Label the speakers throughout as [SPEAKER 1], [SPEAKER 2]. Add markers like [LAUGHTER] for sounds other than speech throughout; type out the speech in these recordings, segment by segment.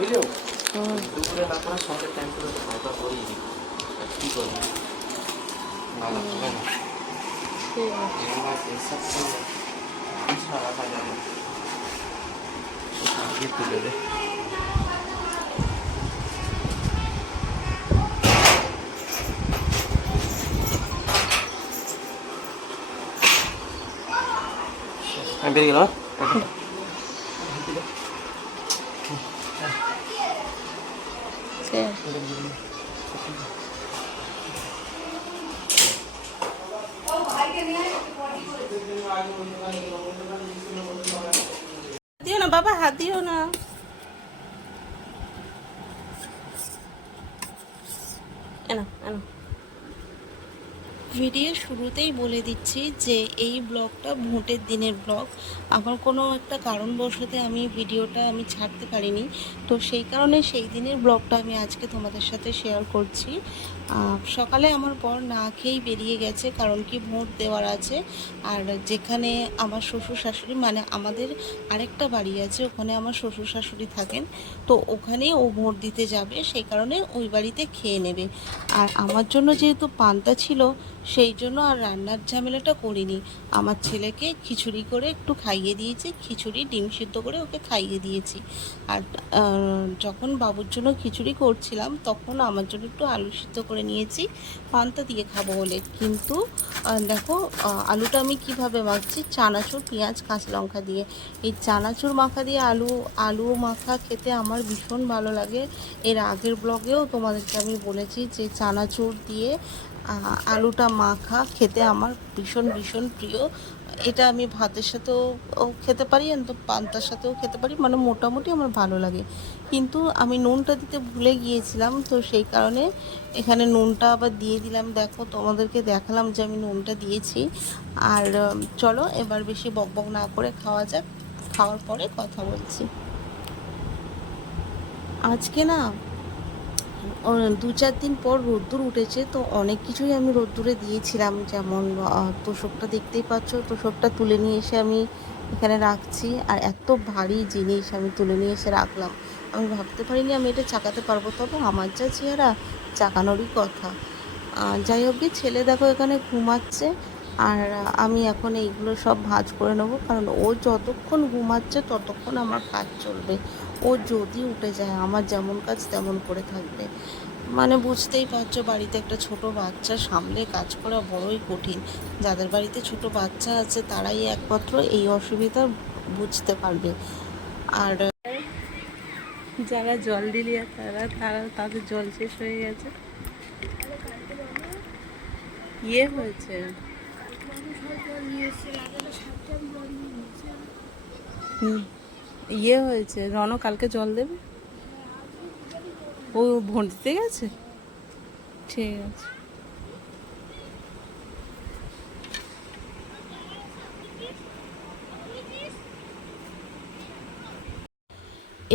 [SPEAKER 1] বুঝলো
[SPEAKER 2] হুম।
[SPEAKER 1] দুপুরে তারপরে সন্ধ্যের টাইম করে খাওয়া দাওয়া করিয়ে দিই। কী করব না? ছাড়া রাখা যাবে না। তুলে দে। আমি বেরিয়ে গেলাম [LAUGHS] হ্যাঁ?
[SPEAKER 2] ঠিক আছে। না বাবা হাত দিও না। এনো এনো। ভিডিও শুরুতেই বলে দিচ্ছি যে এই ব্লগটা ভোটের দিনের ব্লগ। আমার কোনো একটা কারণবশতে আমি ভিডিওটা আমি ছাড়তে পারিনি। তো সেই কারণে সেই দিনের ব্লগটা আমি আজকে তোমাদের সাথে শেয়ার করছি। সকালে আমার বর না খেয়েই বেরিয়ে গেছে, কারণ কি ভোট দেওয়ার আছে। আর যেখানে আমার শ্বশুর শাশুড়ি মানে আমাদের আরেকটা বাড়ি আছে, ওখানে আমার শ্বশুর শাশুড়ি থাকেন। তো ওখানেই ও ভোট দিতে যাবে, সেই কারণে ওই বাড়িতে খেয়ে নেবে। আর আমার জন্য যেহেতু পান্তা ছিল সেই জন্য আর রান্নার ঝামেলাটা করিনি। আমার ছেলেকে খিচুড়ি করে একটু খাইয়ে দিয়েছি, খিচুড়ি, ডিম সিদ্ধ করে ওকে খাইয়ে দিয়েছি। আর যখন বাবুর জন্য খিচুড়ি করছিলাম, তখন আমার জন্য একটু আলু সিদ্ধ করে নিয়েছি, পান্তা দিয়ে খাব বলে। কিন্তু দেখো আলুটা আমি কীভাবে মাখছি? চানাচুর, পেঁয়াজ, কাঁচা লঙ্কা দিয়ে। এই চানাচুর মাখা দিয়ে আলু আলু মাখা খেতে আমার ভীষণ ভালো লাগে। এর আগের ব্লগেও তোমাদেরকে আমি বলেছি যে, চানাচুর দিয়ে আলুটা মাখা খেতে আমার ভীষণ ভীষণ প্রিয়। এটা আমি ভাতের সাথেও খেতে পারি তো পান্তার সাথেও খেতে পারি মানে মোটামুটি আমার ভালো লাগে। কিন্তু আমি নুনটা দিতে ভুলে গিয়েছিলাম, তো সেই কারণে এখানে নুনটা আবার দিয়ে দিলাম। দেখো, তোমাদেরকে দেখালাম যে আমি নুনটা দিয়েছি। আর চলো, এবার বেশি বকবক না করে খাওয়া যাক। খাওয়ার পরে কথা বলছি। আজকে না দু চার দিন পর রোদ্দুর উঠেছে, তো অনেক কিছুই আমি রোদ্দুরে দিয়েছিলাম। যেমন তোষকটা দেখতেই পাচ্ছ, তোষকটা তুলে নিয়ে এসে আমি এখানে রাখছি। আর এত ভারী জিনিস আমি তুলে নিয়ে এসে রাখলাম। আমি ভাবতে পারিনি আমি এটা চাকাতে পারব, তবে আমার যা চেহারা চাকানোরই কথা। যাই হোক ছেলে দেখো এখানে ঘুমাচ্ছে। আর আমি এখন এইগুলো সব ভাঁজ করে নেব, কারণ ও যতক্ষণ ঘুমাচ্ছে ততক্ষণ আমার কাজ চলবে। ও যদি উঠে যায়, আমার যেমন কাজ তেমন করে থাকবে। মানে বুঝতেই পারছ, বাড়িতে একটা ছোট বাচ্চা সামলে কাজ করা বড়ই কঠিন। যাদের বাড়িতে ছোট বাচ্চা আছে, তারাই একমাত্র এই অসুবিধা বুঝতে পারবে। আর যারা জল দিলি তারা তারা, তাদের জল শেষ হয়ে গেছে। ইয়ে হয়েছে। হুম। ইয়ে হয়েছে রণ কালকে জল দেবে? ও ভোট দিতে গেছে? ঠিক আছে।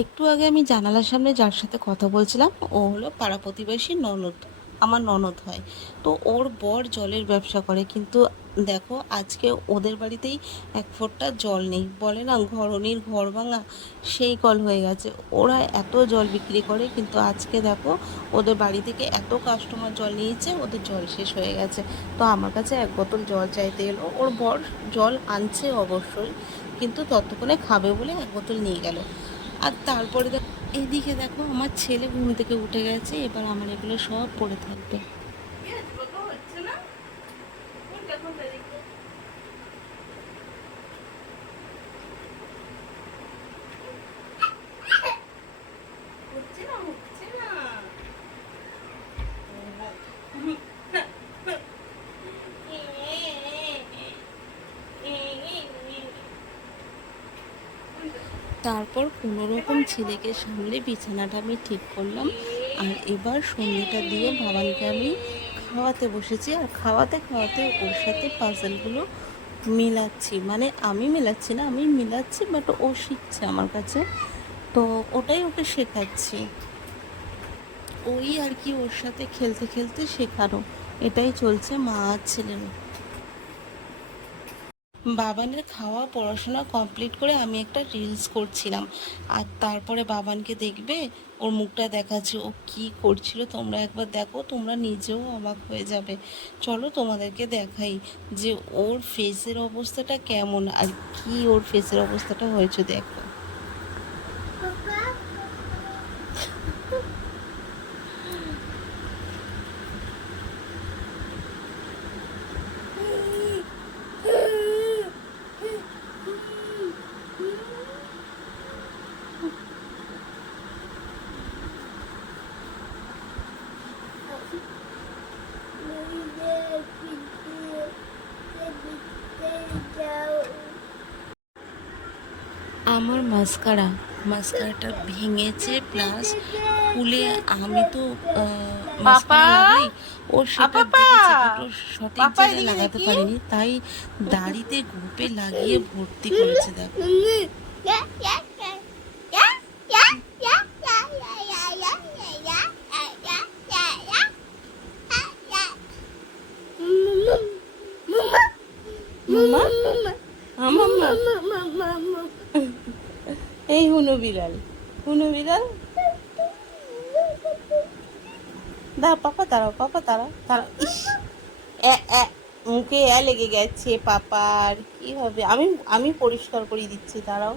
[SPEAKER 2] একটু আগে আমি জানালার সামনে যার সাথে কথা বলছিলাম, ও হলো পাড়া প্রতিবেশী ননদ, আমার ননদ হয় তো ওর বর জলের ব্যবসা করে, কিন্তু দেখো, আজকে ওদের বাড়িতেই এক ফোঁটা জল নেই। বলে না ঘরনির ঘর ভাঙা, সেই কল হয়ে গেছে। ওরা এত জল বিক্রি করে, কিন্তু আজকে দেখো, ওদের বাড়ি থেকে এত কাস্টমার জল নিয়েছে, ওদের জল শেষ হয়ে গেছে। তো আমার কাছে এক বোতল জল চাইতে এলো। ওর বর জল আনছে অবশ্যই, কিন্তু ততক্ষণে খাবে বলে এক বোতল নিয়ে গেল। আর তারপরে দেখো এইদিকে দেখো, আমার ছেলে ঘুম থেকে উঠে গেছে, এবার আমার এগুলো সব পড়ে থাকবে। তারপর কোনো রকম ছেলেকে সামলে বিছানাটা আমি ঠিক করলাম। আর এবার সন্ধ্যেটা দিয়ে বাবানকে আমি খাওয়াতে বসেছি। আর খাওয়াতে খাওয়াতে ওর সাথে পাজলগুলো মিলাচ্ছি। মানে আমি মিলাচ্ছি না, আমি মিলাচ্ছি বাট ও শিখছে আমার কাছে। তো ওটাই ওকে শেখাচ্ছি। ওই আর কি ওর সাথে খেলতে খেলতে শেখানো। এটাই চলছে মা আর ছেলের বাবানের খাওয়া পড়াশোনা কমপ্লিট করে আমি একটা রিলস করছিলাম। আর তারপরে বাবানকে দেখবে, ওর মুখটা দেখাচ্ছে, ও কি করছিল, তোমরা একবার দেখো, তোমরা নিজেও অবাক হয়ে যাবে। চলো তোমাদেরকে দেখাই যে ওর ফেসের অবস্থাটা কেমন, আর কি ওর ফেসের অবস্থাটা হয়েছে দেখো। মাস্কারা। মাস্কারাটা ভেঙেছে প্লাস খুলে আমি তো লাগাই ও সেটা সঠিক জায়গায় লাগাতে পারিনি তাই দাড়িতে গ্রুপে লাগিয়ে ভর্তি করেছে দেখো। এই হুনু বিড়াল হুনু বিড়াল দাঁড়া পাপা, দাঁড়াও পাপা, দাঁড়াও দাঁড়াও। ইস! মুখে এ লেগে গেছে পাপার। কি হবে? আমি আমি পরিষ্কার করে দিচ্ছি, দাঁড়াও।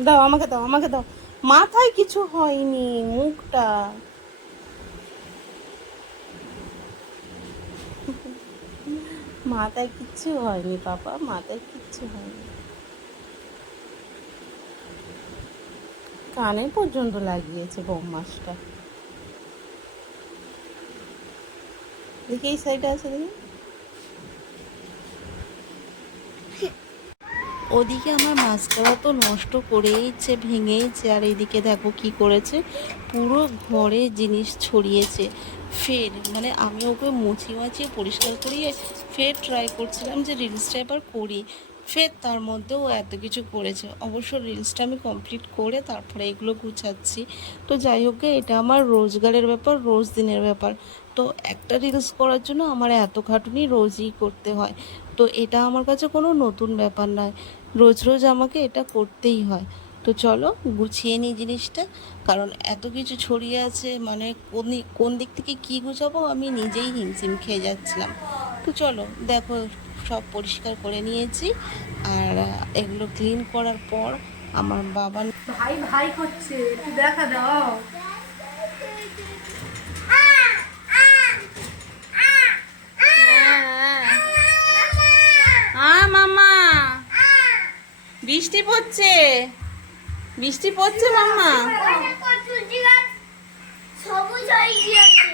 [SPEAKER 2] দাও, আমাকে দাও আমাকে দাও। মাথায় কিছু হয়নি, মুখটা। মাথায় কিচ্ছু হয়নি পাপা মাথায় কিচ্ছু হয়নি। কানে পর্যন্ত লাগিয়েছে বোমাসটা। দেখি এই সাইডে আছে দেখি। ওদিকে আমার মাস্কারা তো নষ্ট করেইছে ভেঙেইছে, আর এইদিকে দেখো কি করেছে? পুরো ঘরে জিনিস ছড়িয়েছে। ফের মানে আমি ওকে মুছিয়ে মাছিয়ে পরিষ্কার করিয়ে ফের ট্রাই করছিলাম যে রিলসটা এবার করি। ফের তার মধ্যেও এত কিছু করেছে। অবশ্য রিলসটা আমি কমপ্লিট করে তারপরে এগুলো গুছাচ্ছি। তো যাই হোক এটা আমার রোজগারের ব্যাপার, রোজ দিনের ব্যাপার। তো একটা রিলস করার জন্য আমার এত খাটুনি রোজই করতে হয়। তো এটা আমার কাছে কোনো নতুন ব্যাপার নয়। রোজ রোজ আমাকে এটা করতেই হয়। তো চলো গুছিয়ে নিই জিনিসটা। কারণ এত কিছু ছড়িয়ে আছে মানে কোন কোন দিক থেকে কী গুছাবো আমি নিজেই হিমসিম খেয়ে যাচ্ছিলাম। তো চলো দেখো, সব পরিষ্কার করে নিয়েছি। আর এগুলো ক্লিন করার পর আমার বাবা
[SPEAKER 3] ভাই ভাই করছে, একটু দেখা দাও।
[SPEAKER 2] বৃষ্টি পড়ছে। বৃষ্টি পড়ছে মামা
[SPEAKER 4] সবুজ হয়ে গিয়েছে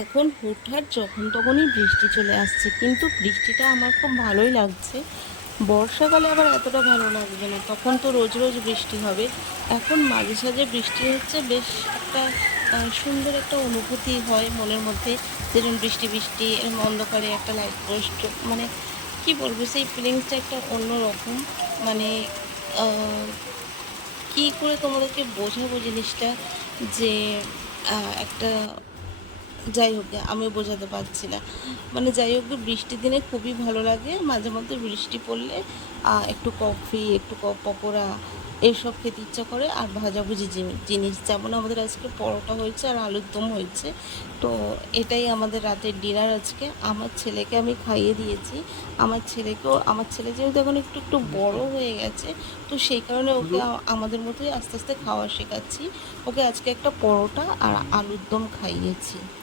[SPEAKER 2] এখন হুটহাট যখন তখনই বৃষ্টি চলে আসছে, কিন্তু বৃষ্টিটা আমার খুব ভালোই লাগছে। বর্ষাকালে আবার এতটা ভালো লাগবে না, তখন তো রোজ রোজ বৃষ্টি হবে। এখন মাঝে সাঝে বৃষ্টি হচ্ছে, বেশ একটা সুন্দর একটা অনুভূতি হয় মনের মধ্যে। যেরকম বৃষ্টি বৃষ্টি, এরকম অন্ধকারে একটা লাইট পোস্ট মানে কি বলব, সেই ফিলিংসটা একটা অন্যরকম। মানে কি করে তোমাদেরকে বোঝাবো জিনিসটা যে একটা যাই হোক আমি বোঝাতে পারছি না। মানে যাই হোক, বৃষ্টির দিনে খুবই ভালো লাগে। মাঝে মধ্যে বৃষ্টি পড়লে একটু কফি একটু পকোড়া এইসব খেতে ইচ্ছা করে আর ভাজাভুজি জিনিস। যেমন আমাদের আজকে পরোটা হয়েছে আর আলুর দম হয়েছে। তো এটাই আমাদের রাতের ডিনার আজকে। আমার ছেলেকে আমি খাইয়ে দিয়েছি। আমার ছেলেকেও আমার ছেলে যেহেতু এখন একটু একটু বড় হয়ে গেছে তো সেই কারণে ওকে আমাদের মতোই আস্তে আস্তে খাওয়া শেখাচ্ছি। ওকে আজকে একটা পরোটা আর আলুর দম খাইয়েছি।